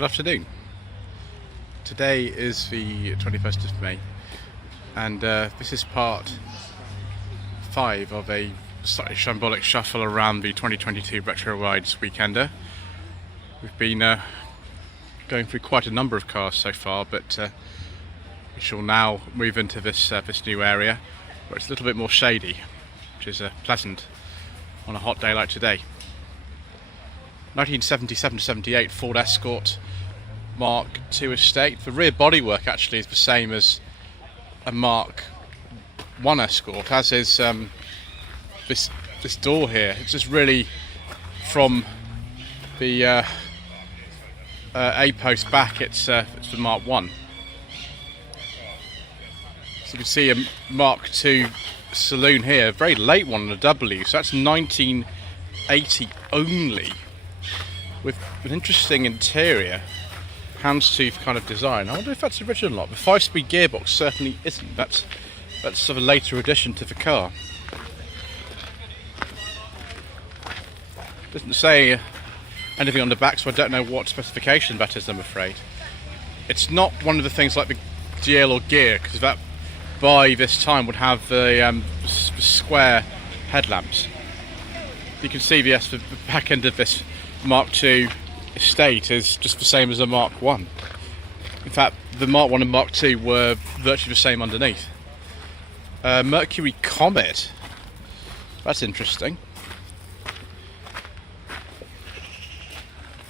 Good afternoon. Today is the 21st of May and this is part 5 of a slightly shambolic shuffle around the 2022 Retro Rides Weekender. We've been going through quite a number of cars so far, but we shall now move into this new area where it's a little bit more shady, which is pleasant on a hot day like today. 1977-78 Ford Escort Mark II estate. The rear bodywork actually is the same as a Mark I Escort, as is this door here. It's just really from the A-post back, it's the Mark I. So you can see a Mark II saloon here, a very late one on a W, so that's 1980 only, with an interesting interior, houndstooth kind of design. I wonder if that's original or not. The 5-speed gearbox certainly isn't. That's sort of a later addition to the car. Doesn't say anything on the back, so I don't know what specification that is, I'm afraid. It's not one of the things like the GL or Gear, because that by this time would have the square headlamps. You can see the back end of this Mark II estate is just the same as a Mark I. In fact, the Mark I and Mark II were virtually the same underneath. Mercury Comet, that's interesting.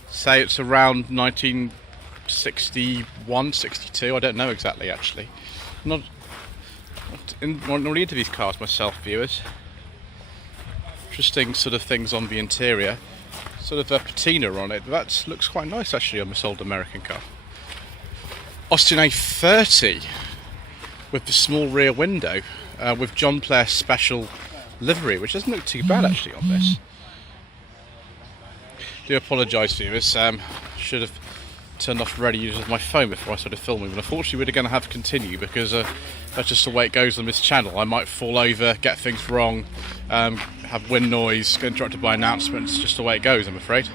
Say it's around 1961, 62, I don't know exactly actually. Not really into these cars myself, viewers. Interesting sort of things on the interior. Sort of a patina on it. That looks quite nice actually on this old American car. Austin A30 with the small rear window with John Player special livery, which doesn't look too bad actually on this. Do apologise viewers, should have turned off ready use of my phone before I started filming, but unfortunately we're going to have to continue because that's just the way it goes on this channel. I might fall over, get things wrong, have wind noise, get interrupted by announcements, just the way it goes, I'm afraid.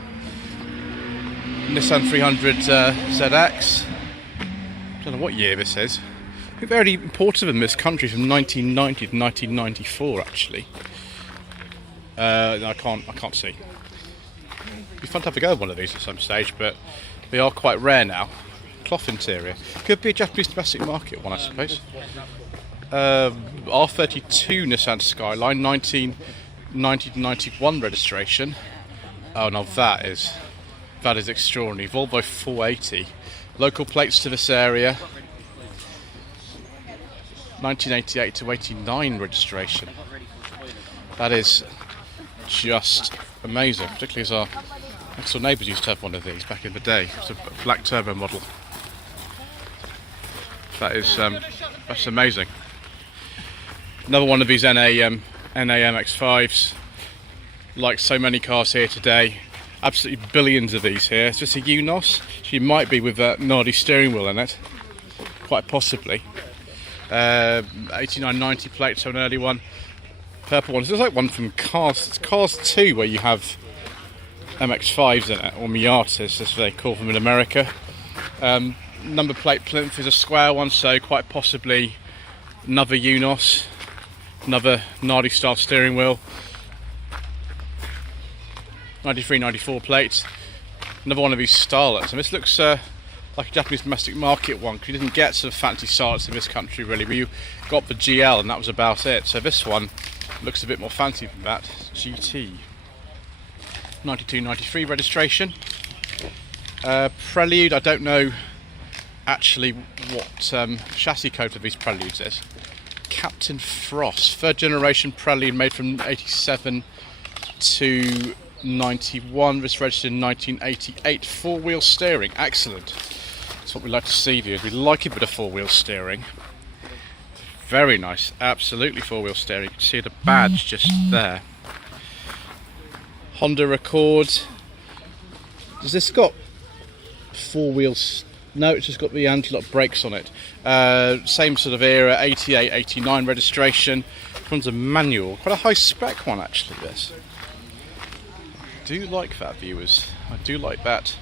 Nissan 300 ZX, I don't know what year this is. I think they already imported them in this country from 1990 to 1994 actually. I can't see. It'd be fun to have a go at one of these at some stage, but they are quite rare now. Cloth interior. Could be a Japanese domestic market one, I suppose. R32 Nissan Skyline, 1990 to 91 registration. Oh no, that is extraordinary. Volvo 480. Local plates to this area. 1988 to 89 registration. That is just amazing, particularly as our next door neighbours used to have one of these back in the day. It's a black turbo model. That is that's amazing. Another one of these NA MX-5s. Like so many cars here today, absolutely billions of these here. It's just a UNOS. She might be with that Nardi steering wheel in it, quite possibly. 8990 plate, so an early one. Purple one. This is like one from Cars 2, where you have MX-5s in it, or Miatas as they call them in America. Number plate plinth is a square one, so quite possibly another UNOS, another Nardi style steering wheel. 93-94 plates, another one of these starlets, and this looks like a Japanese domestic market one, because you didn't get sort of fancy starlets in this country really, but you got the GL and that was about it. So this one looks a bit more fancy than that. GT 92-93 registration. Prelude, I don't know actually what chassis code of these Preludes is. Captain Frost, third generation Prelude, made from 87 to 91, this registered in 1988. 4-wheel steering, excellent. That's what we like to see, viewers. We like a bit of 4-wheel steering. Very nice, absolutely 4-wheel steering. You can see the badge just there. Honda Accord. Has this got 4 wheels? No, it's just got the anti-lock brakes on it. Same sort of era, 88, 89 registration. This one's a manual, quite a high spec one actually, this. I do like that, viewers. I do like that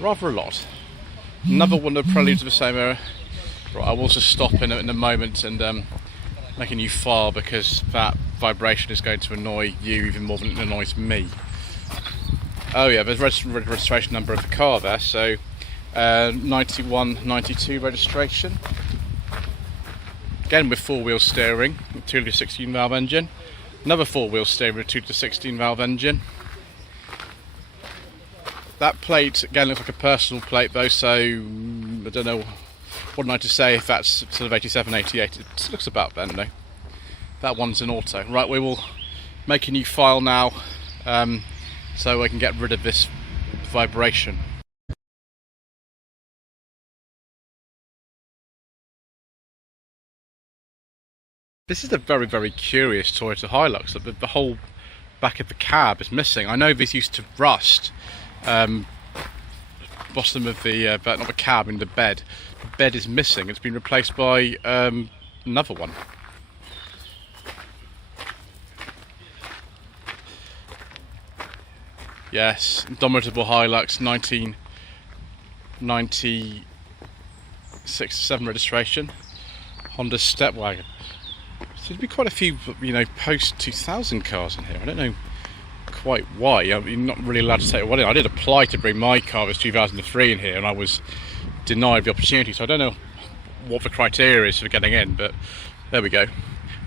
rather a lot. Another one of the Preludes of the same era. Right, I will just stop in a moment and make a new file, because that vibration is going to annoy you even more than it annoys me. Oh yeah, there's registration number of the car there, so 9192 registration. Again with 4-wheel steering, 2-litre 16 valve engine. Another 4-wheel steering with 2-litre 16 valve engine. That plate again looks like a personal plate though, so I don't know what am I to say if that's sort of 87, 88. It looks about then though. That one's an auto. Right, we will make a new file now, so I can get rid of this vibration. This is a very, very curious Toyota Hilux. The whole back of the cab is missing. I know this used to rust. Bottom of the, but not the cab, in the bed. The bed is missing. It's been replaced by another one. Yes, Indomitable Hilux, 1996-7 registration. Honda Stepwagon. So there'd be quite a few, post 2000 cars in here. I don't know quite why. You're not really allowed to take one in. I did apply to bring my car, it was 2003 in here, and I was denied the opportunity. So I don't know what the criteria is for getting in, but there we go.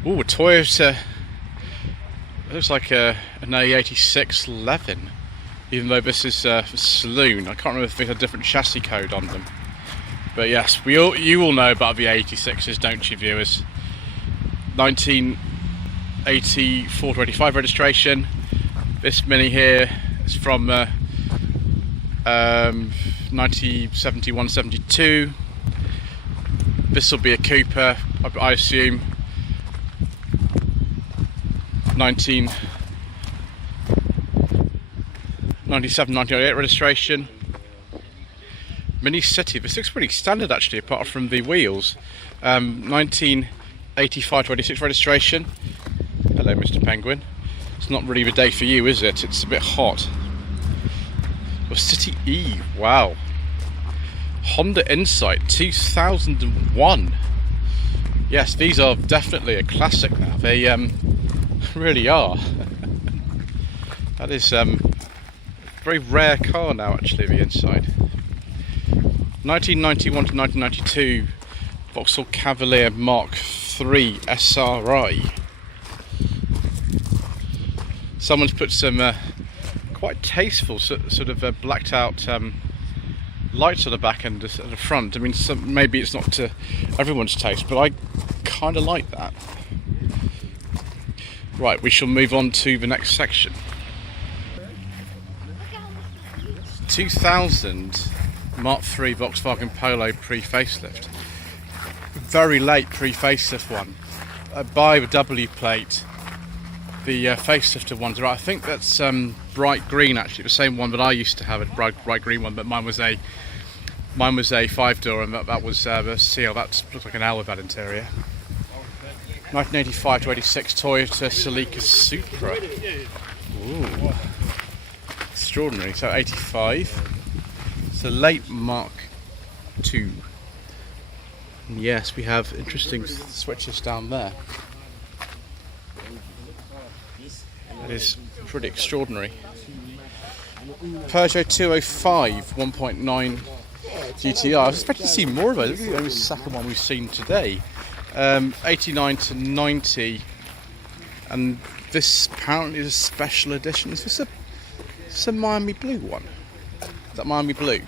Ooh, a Toyota. It looks like an A86 Levin. Even though this is a saloon, I can't remember if there's a different chassis code on them. But yes, you all know about the 86s, don't you, viewers? 1984 to 85 registration. This Mini here is from 1971-72. This will be a Cooper, I assume. 97, 98 registration. Mini City, this looks pretty standard actually, apart from the wheels. 1985 to 86 registration. Hello, Mr. Penguin. It's not really the day for you, is it? It's a bit hot. Well, City E, wow. Honda Insight 2001. Yes, these are definitely a classic now. They really are. That is very rare car now actually, the inside. 1991 to 1992 Vauxhall Cavalier Mark III SRI. Someone's put some quite tasteful sort of blacked out lights on the back and at the front. I mean, maybe it's not to everyone's taste, but I kind of like that. Right, we shall move on to the next section. 2000 Mark III Volkswagen Polo pre-facelift. Very late pre-facelift one. By the W plate, the facelifted ones are. I think that's bright green actually, the same one that I used to have, a bright green one, but mine was a 5-door, and that was the seal. That looks like an L with that interior. 1985 to 86 Toyota Celica Supra. Ooh. Extraordinary. So 85. So late Mark II. And yes, we have interesting switches down there. That is pretty extraordinary. Peugeot 205 1.9 GTi-R. I was expecting to see more of it. This is the only second one we've seen today. 89 to 90, and this apparently is a special edition. Is this a Miami blue one? Is that Miami blue?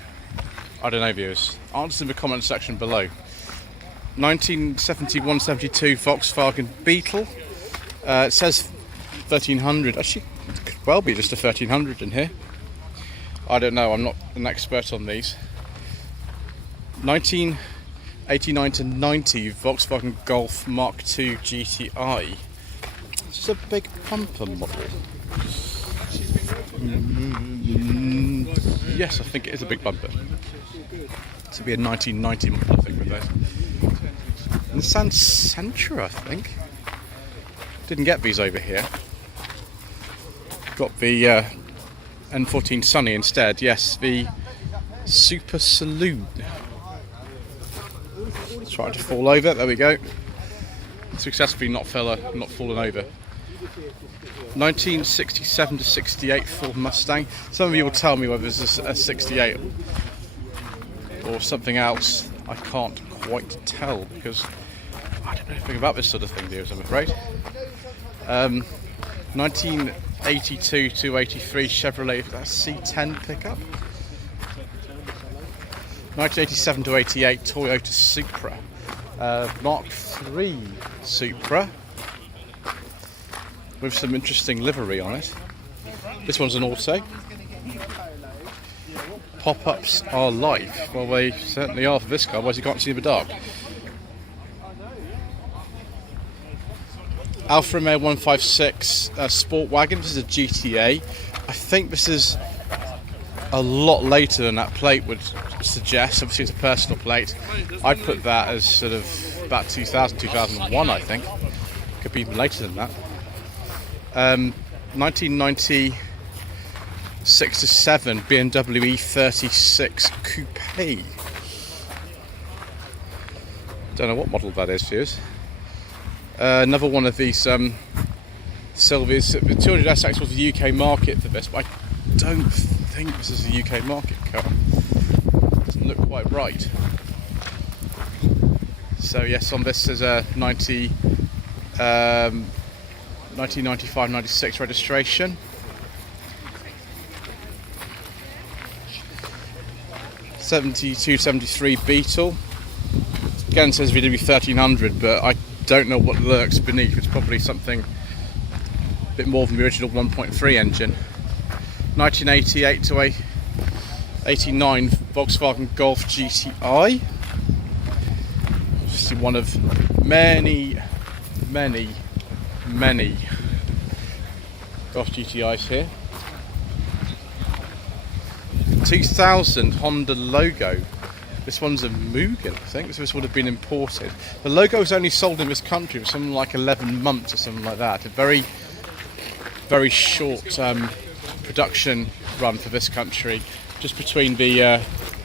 I don't know, viewers. Answer in the comment section below. 1971-72 Volkswagen Beetle. It says 1300. Actually, it could well be just a 1300 in here. I don't know. I'm not an expert on these. 1989 to 90 Volkswagen Golf Mark II GTi. This is a big bumper model. Yes, I think it is a big bumper. This would be a 1990 model, I think, with those. Nissan Sentra, I think. Didn't get these over here. Got the N14 Sunny instead. Yes, the Super Saloon. Trying to fall over. There we go. Successfully not fallen over. 1967 to 68 Ford Mustang. Some of you will tell me whether this is a 68 or something else. I can't quite tell because I don't know anything about this sort of thing, dears, I'm afraid. 1982 to 83 Chevrolet C10 pickup. 1987 to 88 Toyota Supra. Mark III Supra with some interesting livery on it. This one's an auto. Pop-ups are life. Well, they certainly are for this car, otherwise you can't see in the dark. Alfa Romeo 156 Sport Wagon. This is a GTA. I think this is a lot later than that plate would suggest. Obviously it's a personal plate. I'd put that as sort of about 2000, 2001 I think. Could be even later than that. 1996 to 7 BMW E36 Coupe. Don't know what model that is, viewers. Another one of these Sylvias. The 200 SX was the UK market for this, but I don't think this is a UK market car. Doesn't look quite right. So yes, on this there's a 1995-96 registration. '72-73 Beetle. Again, it says VW 1300, but I don't know what lurks beneath. It's probably something a bit more than the original 1.3 engine. 1988 to 89 Volkswagen Golf GTi. Just one of many Golf GTIs here. 2000 Honda logo. This one's a Mugen, I think. This would have been imported. The logo was only sold in this country for something like 11 months or something like that. A very short production run for this country, just between the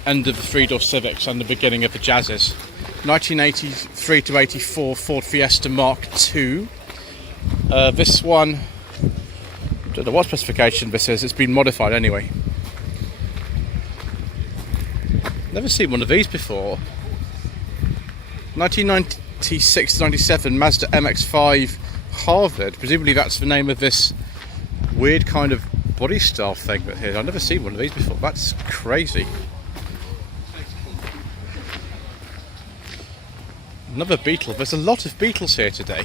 end of the three-door Civics and the beginning of the Jazzes. 1983 to 84 Ford Fiesta Mark II. This one, I don't know what specification this is. It's been modified anyway. Never seen one of these before. 1996 to 97 Mazda MX-5 Harvard. Presumably that's the name of this weird kind of body style thing but here. I've never seen one of these before. That's crazy. Another Beetle. There's a lot of Beetles here today.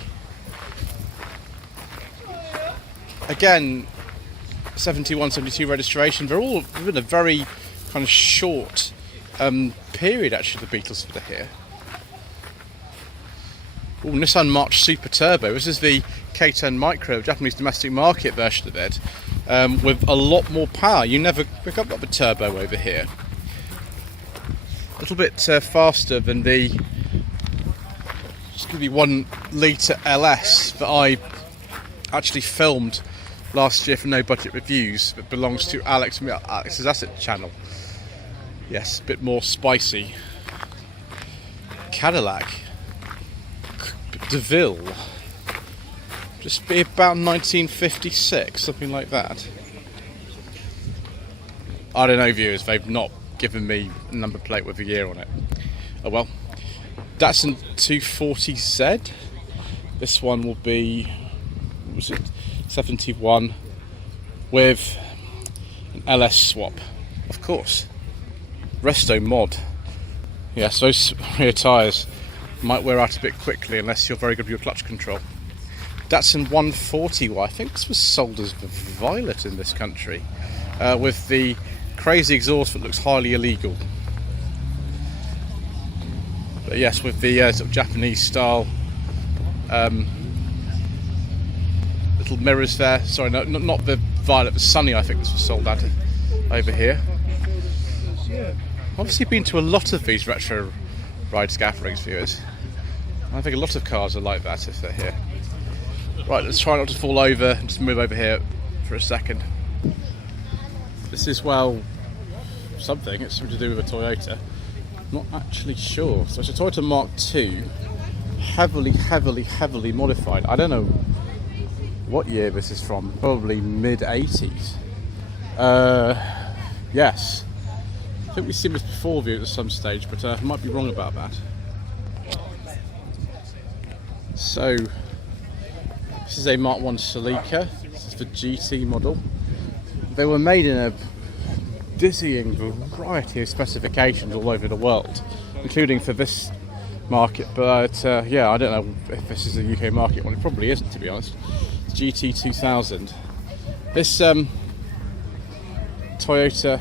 Again, 71, 72 registration. They're all within a very kind of short period, actually, the Beetles that are here. Oh, Nissan March Super Turbo. This is the K10 Micro, Japanese domestic market version of it, with a lot more power. You never pick up the turbo over here. A little bit faster than the just going to be 1 litre LS that I actually filmed last year for No Budget Reviews, that belongs to Alex's Asset channel. Yes, a bit more spicy. Cadillac. DeVille. Just be about 1956, something like that. I don't know, viewers, they've not given me a number plate with a year on it. Oh well. Datsun 240Z. This one will be, what was it, 71 with an LS swap, of course. Resto mod. Yes, those rear tyres might wear out a bit quickly unless you're very good with your clutch control. Datsun 140, well, I think this was sold as the Violet in this country, with the crazy exhaust that looks highly illegal. But yes, with the sort of Japanese style little mirrors there. Sorry, no, not the Violet, the Sunny, I think this was sold at over here. Obviously been to a lot of these retro ride scaffoldings, viewers. I think a lot of cars are like that if they're here. Right, let's try not to fall over and just move over here for a second. This is, well, something. It's something to do with a Toyota. Not actually sure. So it's a Toyota Mark II, heavily modified. I don't know what year this is from. Probably mid-80s. Yes. I think we've seen this before viewed at some stage, but I might be wrong about that. So, this is a Mark I Celica. This is the GT model. They were made in a dizzying variety of specifications all over the world, including for this market, but yeah, I don't know if this is a UK market one. It probably isn't, to be honest. It's GT2000. This Toyota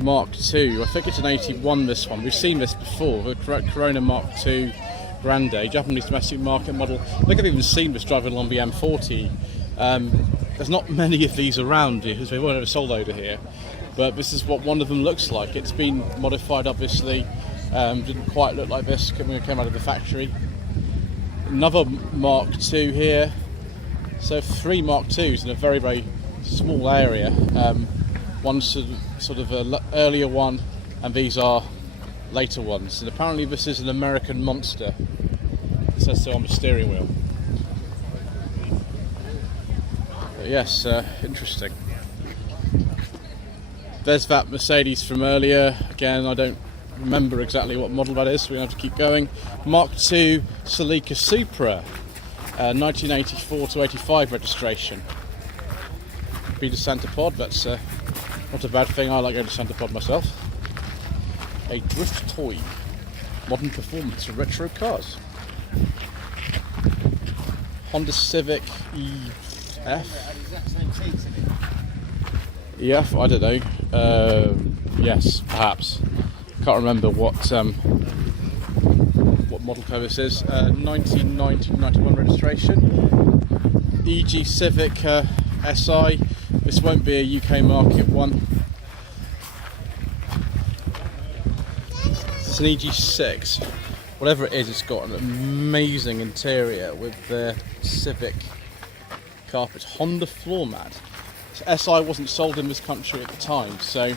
Mark II, I think it's an 81, this one. We've seen this before, the Corona Mark II Grande, Japanese domestic market model. I think I've even seen this driving along the M40. There's not many of these around because they weren't ever sold over here, but this is what one of them looks like. It's been modified, obviously. Didn't quite look like this when it came out of the factory. Another Mark II here. So 3 Mark IIs in a very small area. One's sort of an earlier one, and these are later ones. And apparently this is an American monster. It says so on the steering wheel. But yes, interesting. There's that Mercedes from earlier. Again, I don't remember exactly what model that is, so we have to keep going. Mark II Celica Supra, 1984 to 85 registration. Be the Santa Pod, that's not a bad thing. I like going to Santa Pod myself. A drift toy, modern performance for retro cars. Honda Civic EF. EF, I don't know. Yes, perhaps. Can't remember what model code this is. 1990-91 registration. EG Civic SI. This won't be a UK market one. It's an EG6. Whatever it is, it's got an amazing interior with the Civic carpets. Honda floor mat. SI wasn't sold in this country at the time, so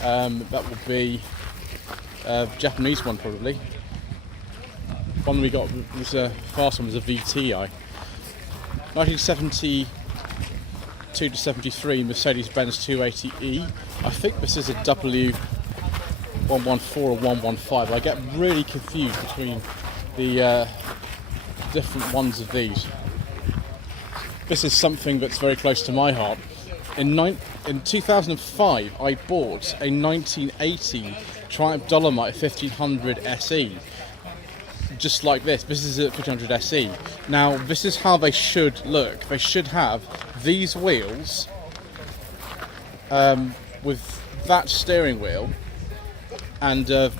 that would be a Japanese one probably. One we got was a fast one, was a VTi. 1972 to 73 Mercedes-Benz 280e. I think this is a W114 or 115. I get really confused between the different ones of these. This is something that's very close to my heart. In 2005, I bought a 1980 Triumph Dolomite 1500 SE. Just like this. This is a 1500 SE. Now, this is how they should look. They should have these wheels with that steering wheel and the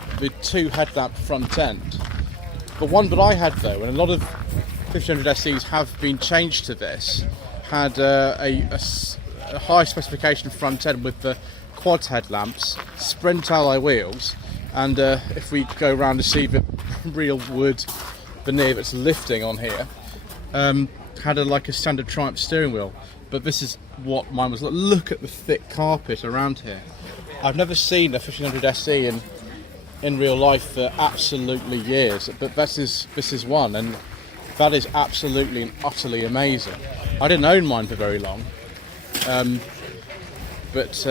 2 headlamp front end. The one that I had, though, and a lot of 1500 SEs have been changed to this, had a high specification front end with the quad headlamps, sprint alloy wheels, and if we go around to see the real wood veneer that's lifting on here, had like a standard Triumph steering wheel. But this is what mine was like. Look at the thick carpet around here. I've never seen a 1500 SE in real life for absolutely years, but this is one, and that is absolutely and utterly amazing. I didn't own mine for very long, but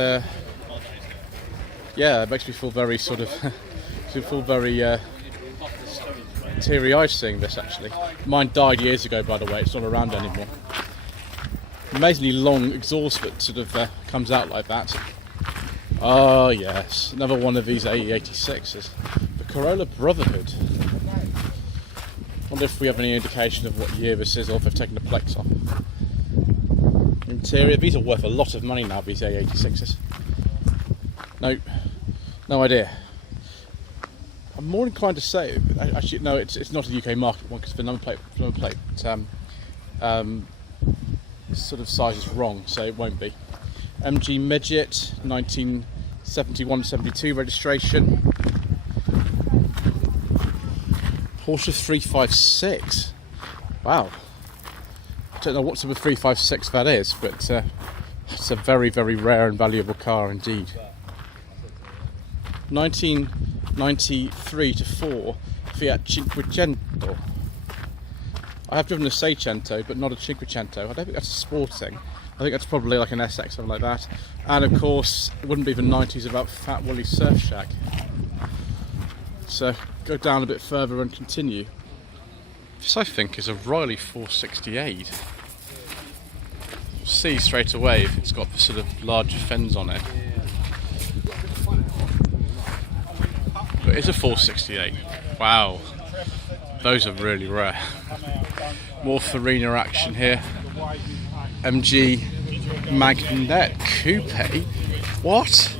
yeah, it makes me feel very sort of teary-eyed seeing this. Actually, mine died years ago, by the way. It's not around anymore. Amazingly long exhaust that sort of comes out like that. Oh yes, another one of these AE86s. The Corolla Brotherhood. Wonder if we have any indication of what year this is, or if they've taken the plates off. Interior, these are worth a lot of money now, these AE86s. No idea. I'm more inclined to say, actually no, it's not a UK market one because the number plate sort of size is wrong, so it won't be. MG Midget, 1971-72 registration. Porsche 356. Wow. I don't know what sort of 356 that is, but it's a very rare and valuable car indeed. 1993 to 4 Fiat Cinquecento. I have driven a Seicento, but not a Cinquecento. I don't think that's a sporting. I think that's probably like an SX, something like that. And of course, it wouldn't be the 90s without Fat Woolly Surf Shack. So, go down a bit further and continue. This, I think, is a Riley 468. You'll see straight away if it's got the sort of larger fends on it. But it's a 468. Wow. Those are really rare. More Farina action here. MG Magnet Coupe. What?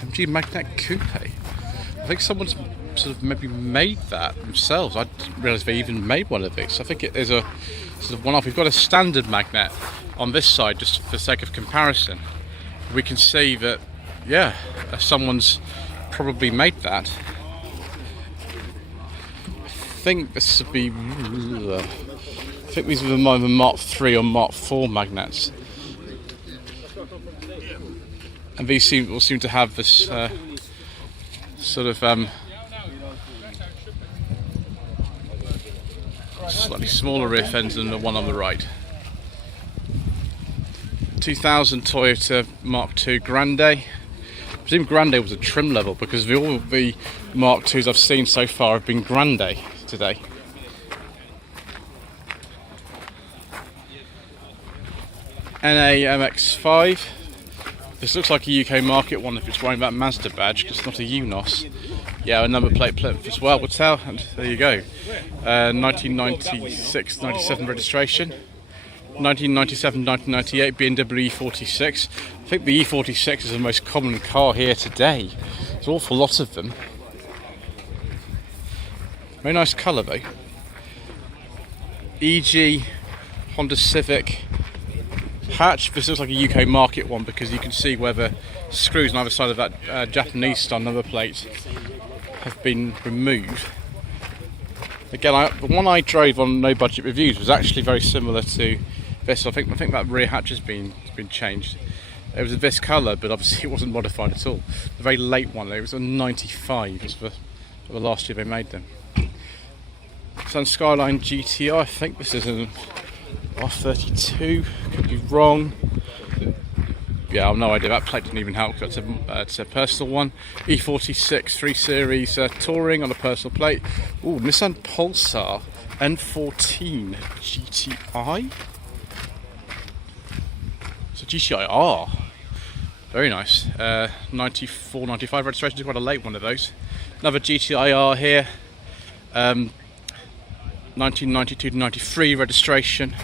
MG Magnet Coupe. I think someone's sort of maybe made that themselves. I didn't realise they even made one of these. I think it is a sort of one-off. We've got a standard Magnet on this side, just for the sake of comparison. We can see that, yeah, someone's probably made that. I think this would be. I think these were either Mark 3 or Mark 4 magnets, and these will seem to have this sort of slightly smaller rear fends than the one on the right. 2000 Toyota Mark II Grande. I presume Grande was a trim level because all of the Mark IIs I've seen so far have been Grande today. NA MX-5. This looks like a UK market one if it's wearing that Mazda badge, because it's not a UNOS. Yeah, a number plate plinth as well, we'll tell, and there you go. 1996-97 registration. 1997-1998 BMW E46. I think the E46 is the most common car here today. There's an awful lot of them. Very nice colour though. EG, Honda Civic. Hatch. This looks like a UK market one because you can see where the screws on either side of that Japanese style number plate have been removed. Again, the one I drove on No Budget Reviews was actually very similar to this. I think that rear hatch has been changed. It was this colour, but obviously it wasn't modified at all. The very late one, it was a 95. It was the last year they made them. Sun Skyline GTi. I think this is an R32, could be wrong. Yeah, I've no idea. That plate didn't even help because it's a personal one. E46 3 Series Touring on a personal plate. Ooh, Nissan Pulsar N14 GTi. It's a GTi-R. Very nice. 94, 95 registration. It's quite a late one of those. Another GTi-R here. 1992 to 93 registration.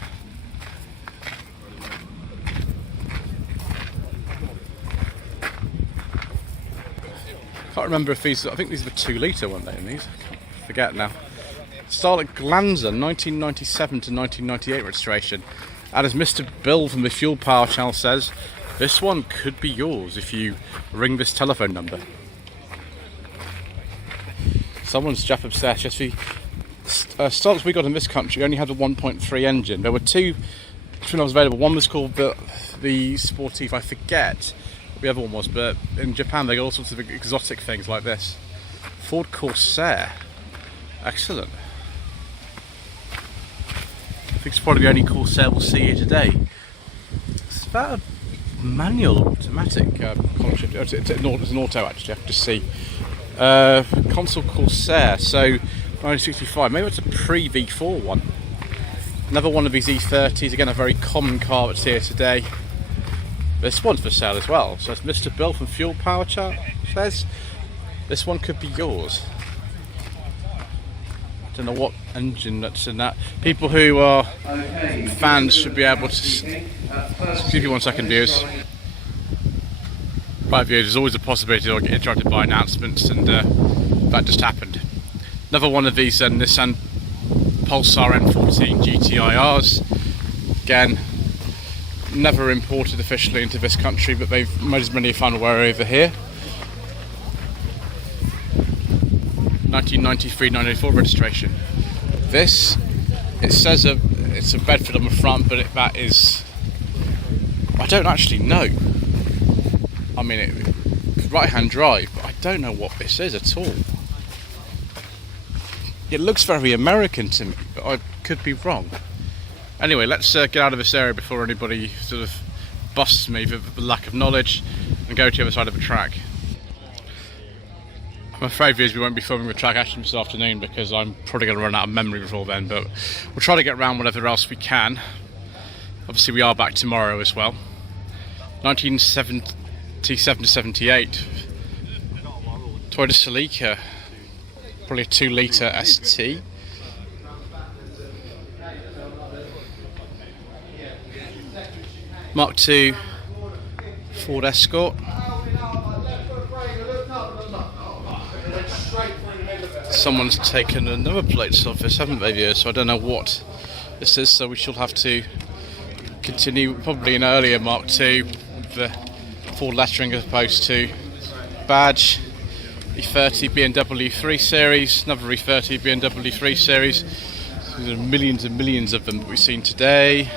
Can't remember if these. I think these were 2 litre, weren't they? In these, I can't forget now. Starlet Glanza, 1997 to 1998 registration. And as Mr. Bill from the Fuel Power channel says, this one could be yours if you ring this telephone number. Someone's Jap obsessed. Yes, the starts we got in this country only had a 1.3 engine. There were 2 twin ovals available. One was called the Sportif, I forget what the other one was, but in Japan they got all sorts of exotic things like this. Ford Corsair, excellent. I think it's probably the only Corsair we'll see here today. Is that a manual or automatic column shift? It's an auto actually, I have to see. Console Corsair, so 1965, maybe it's a pre-V4 one. Another one of these E30s, again a very common car that's here today. This one's for sale as well, so as Mr. Bill from Fuel Power Chart says, this one could be yours. I don't know what engine that's in that. People who are fans should be able to... Excuse me 1 second, viewers. Right, viewers, there's always a possibility I'll get interrupted by announcements, and that just happened. Another one of these Nissan Pulsar N14 GTi-Rs. Again, never imported officially into this country, but they've made as many found aware over here. 1993-1994 registration. This, it says it's a Bedford on the front, but that is, I don't actually know. I mean, it right-hand drive, but I don't know what this is at all. It looks very American to me, but I could be wrong. Anyway, let's get out of this area before anybody sort of busts me for lack of knowledge and go to the other side of the track. I'm afraid, viewers, we won't be filming the track action this afternoon because I'm probably going to run out of memory before then, but we'll try to get around whatever else we can. Obviously we are back tomorrow as well. 1977 to 78, Toyota Celica, probably a 2 litre ST. Mark II Ford Escort. Someone's taken another plate off this, haven't they, viewers? So I don't know what this is, so we shall have to continue probably an earlier Mark II with the Ford lettering as opposed to badge. E30 BMW 3 Series, another E30 BMW 3 Series. There are millions and millions of them that we've seen today.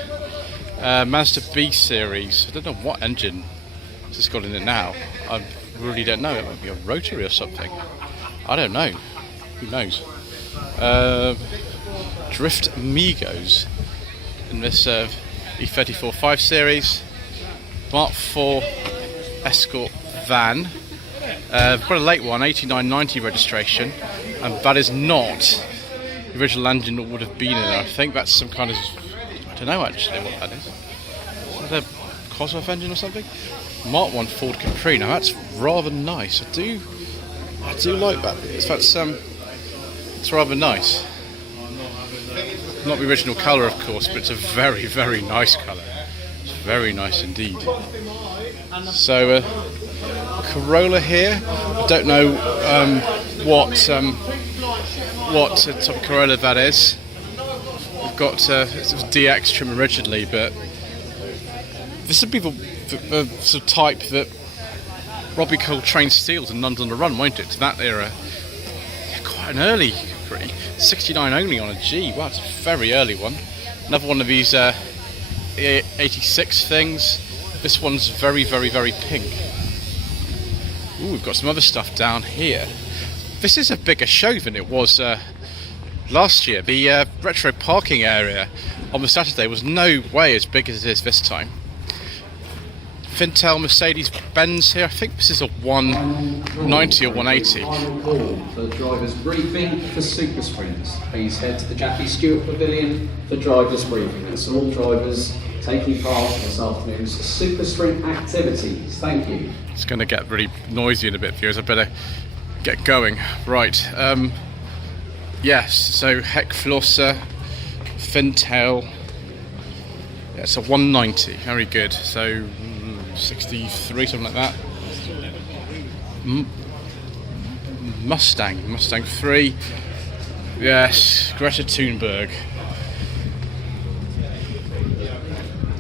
Mazda B Series. I don't know what engine this has got in it now. I really don't know. It might be a rotary or something. I don't know. Who knows? Drift Amigos in this E34 5 Series. Mark IV Escort van. Quite a late one, 8990 registration, and that is not the original engine that would have been in it. I think that's some kind of, I don't know actually what that is. Is that a Cosworth engine or something? Mark 1 Ford Capri. Now that's rather nice. I do like that. It's rather nice. Not the original colour, of course, but it's a very, very nice colour. It's very nice indeed. So, Corolla here. I don't know what type of Corolla that is. We've got it was DX trim originally, but this would be the sort of type that Robbie Coltrane steals in London on the Run, won't it? To that era. Quite an early Capri. 69 only on a G. Wow, it's a very early one. Another one of these 86 things. This one's very, very, very pink. Ooh, we've got some other stuff down here. This is a bigger show than it was last year. The retro parking area on the Saturday was no way as big as it is this time. Fintel Mercedes-Benz here. I think this is a 190 or 180. For the driver's briefing for Super Sprints. Please head to the Jackie Stewart Pavilion for driver's briefing. That's all drivers taking part in this afternoon's Super Sprint activities. Thank you. It's going to get really noisy in a bit, viewers. I better get going. Right. Yes, so Heckflosser, Fintel. Yeah, it's a 190. Very good. So 63, something like that. Mustang 3. Yes, Greta Thunberg.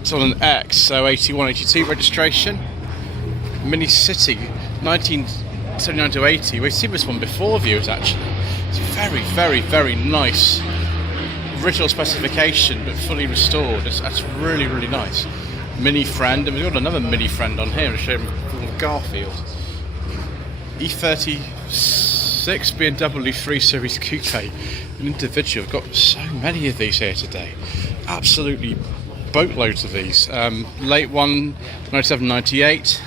It's on an X, so 81, 82 registration. Mini City, 1979 to 80. We've seen this one before, viewers, actually. It's very, very, very nice. Original specification, but fully restored. That's really, really nice. Mini Friend, and we've got another Mini Friend on here, showing Garfield. E36 BMW 3 Series Coupe, an individual. I've got so many of these here today. Absolutely boatloads of these. Late one, 97, 98.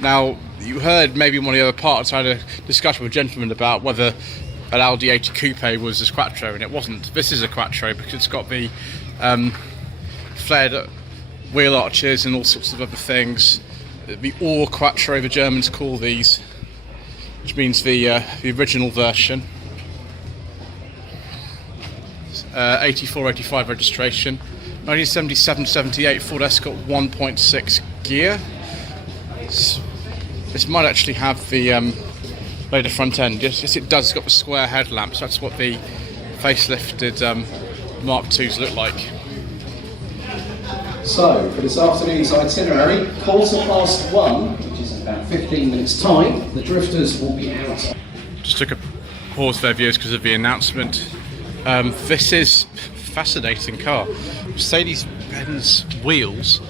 Now, you heard maybe in one of the other parts, I had a discussion with a gentleman about whether an Audi 80 Coupe was a Quattro, and it wasn't. This is a Quattro because it's got the flared wheel arches and all sorts of other things. The Or Quattro, the Germans call these, which means the original version. 84, 85 registration. 1977-78 Ford Escort 1.6 gear. This might actually have the later front end. Yes, it does. It's got the square headlamps. That's what the facelifted Mark IIs look like. So, for this afternoon's itinerary, 1:15, which is in about 15 minutes' time, the drifters will be out. Just took a pause there, viewers, because of the announcement. This is a fascinating car. Mercedes-Benz wheels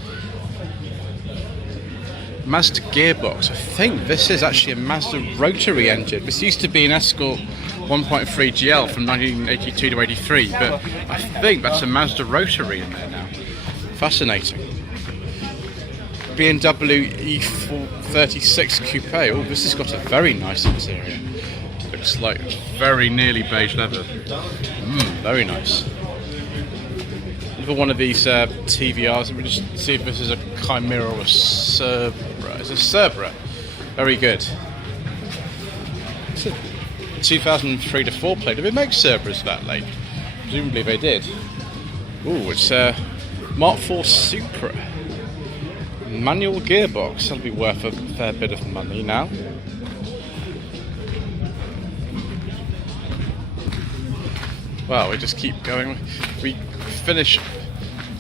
Mazda gearbox. I think this is actually a Mazda rotary engine. This used to be an Escort 1.3 GL from 1982 to 83, but I think that's a Mazda rotary in there now. Fascinating. BMW E36 Coupe. Oh, this has got a very nice interior. Looks like very nearly beige leather. Very nice. Another one of these TVRs. Let me just see if this is a Chimera or a Cerbera. It's a Cerbera. Very good. It's a 2003 to 4 plate. Did they make Cerberas that late? Presumably they did. Ooh, it's a Mark IV Supra. Manual gearbox. That'll be worth a fair bit of money now. Well, we just keep going. We finish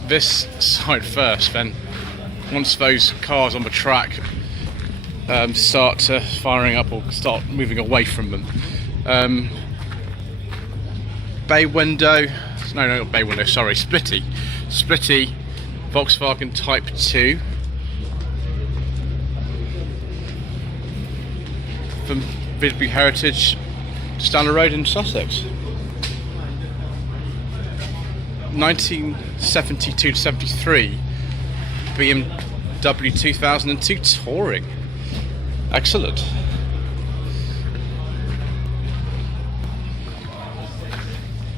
this side first, then once those cars on the track start firing up or start moving away from them. Bay window, no, not bay window, sorry, splitty Volkswagen Type 2 from VW Heritage just down the road in Sussex. 1972 to 73 BMW 2002 Touring. Excellent.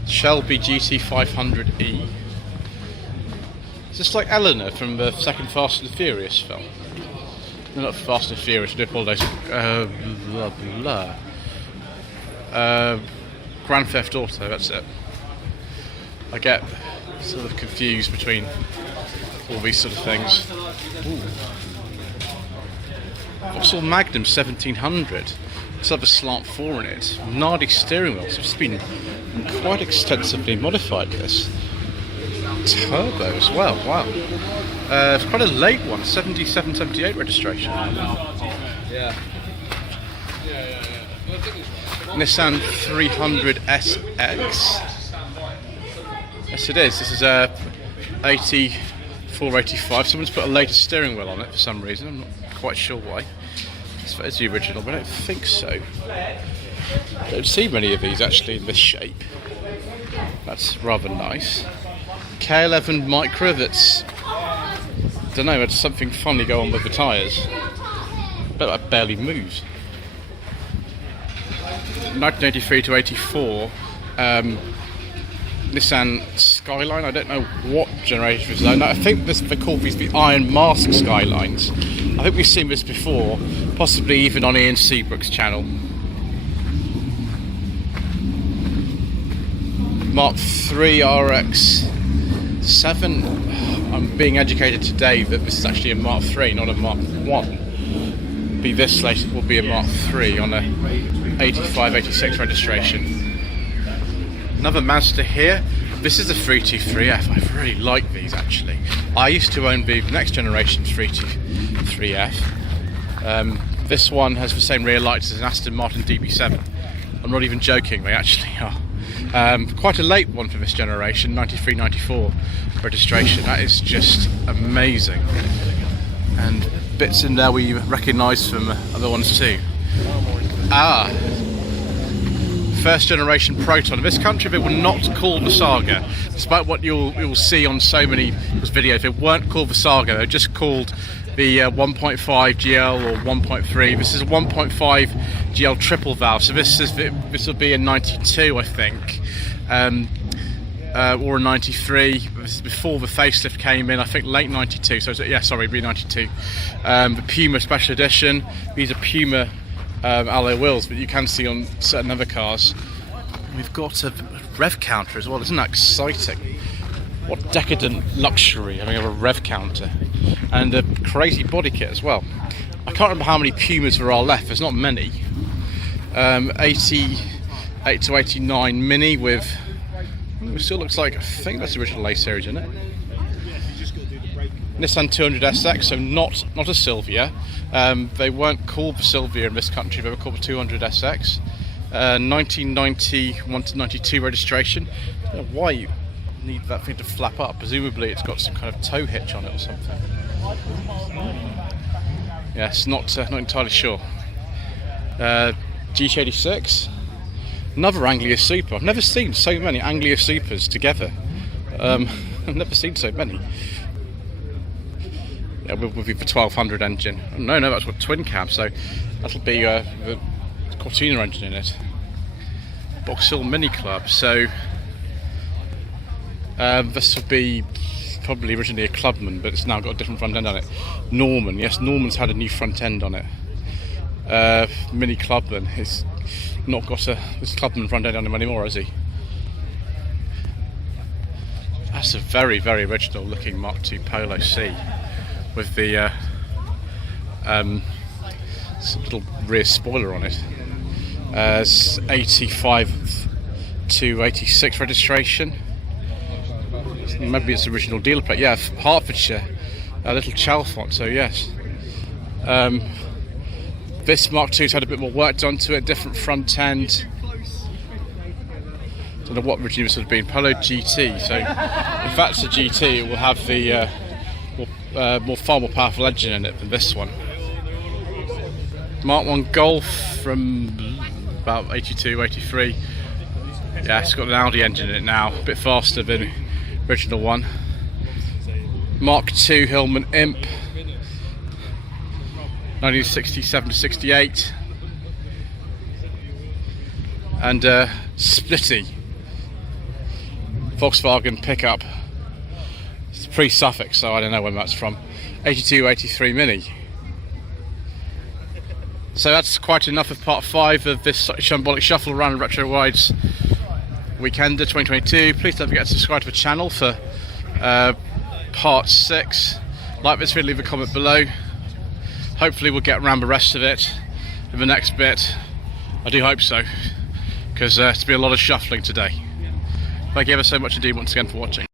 Shelby GT500E. It's just like Eleanor from the second Fast and the Furious film. No, not Fast and Furious, I do apologise. Grand Theft Auto, that's it. I get sort of confused between all these sort of things. Ooh. Vauxhall Magnum 1700. It's have a slant 4 in it. Nardi steering wheels. It's been quite extensively modified, this. Turbo as well, wow. It's quite a late one, 77, 78 registration. Yeah. Nissan 300SX. Yes it is, this is a 84, 85. Someone's put a later steering wheel on it for some reason, I'm not quite sure why. It's the original, but I don't think so. I don't see many of these actually in this shape. That's rather nice. K11 Micra, that's, I don't know, it's something funny go on with the tyres. But that barely moves. 1983 to 84. Nissan Skyline, I don't know what generation this is. I think they call these the Iron Mask Skylines. I think we've seen this before, possibly even on Ian Seabrook's channel. Mark III RX-7. I'm being educated today that this is actually a Mark III, not a Mark I. Be this late, it will be a Mark III on a 85, 86 registration. Another Mazda here. This is a 323F. I really like these actually. I used to own the next generation 323F. This one has the same rear lights as an Aston Martin DB7. I'm not even joking, they actually are. Quite a late one for this generation, 93, 94 registration. That is just amazing. And bits in there we recognise from other ones too. First generation Proton. In this country they were not called the Saga, despite what you'll see on so many videos. They weren't called the Saga, they were just called the 1.5 GL or 1.3. This is a 1.5 GL triple valve, so this will be a 92 I think, or a 93. This is before the facelift came in, I think late 92, so yeah, sorry, it'd be 92. The Puma Special Edition, these are Puma alloy wheels, but you can see on certain other cars. We've got a rev counter as well, isn't that exciting? What decadent luxury having a rev counter. And a crazy body kit as well. I can't remember how many Pumas there are left, there's not many. 88 to 89 Mini with, it still looks like, I think that's the original A series, isn't it? Nissan 200SX, so not a Silvia. They weren't called the Silvia in this country, they were called the 200SX. 1991 to 92 registration. I don't know why you need that thing to flap up. Presumably it's got some kind of tow hitch on it or something. Yes, not entirely sure. GT86, another Anglia Super. I've never seen so many Anglia Supers together. I've never seen so many. Yeah, with the 1200 engine. Oh, no, that's what twin cab. So that'll be the Cortina engine in it. Box Hill Mini Club. So this will be probably originally a Clubman, but it's now got a different front end on it. Norman, yes, Norman's had a new front end on it. Mini Clubman, it's not got this Clubman front end on him anymore, has he? That's a very, very original looking Mark II Polo C with the little rear spoiler on it. It's 85 to 86 registration. Maybe it's original dealer plate. Yeah, Hertfordshire, a little Chalfont. So yes, this Mark II's had a bit more work done to it. Different front end. Don't know what originally this would have been. Polo GT. So if that's a GT, it will have the far more powerful engine in it than this one. Mark 1 Golf from about 82, 83. Yeah, it's got an Audi engine in it now, a bit faster than the original one. Mark II Hillman Imp, 1967 to 68. And Splitty Volkswagen pickup. It's pre-Suffolk, so I don't know when that's from. 82, 83 Mini. So that's quite enough of part 5 of this Slightly Shambolic Shuffle around Retro Rides Weekender 2022. Please don't forget to subscribe to the channel for part 6. Like this video, leave a comment below. Hopefully we'll get around the rest of it in the next bit. I do hope so, because it's been a lot of shuffling today. Thank you ever so much indeed once again for watching.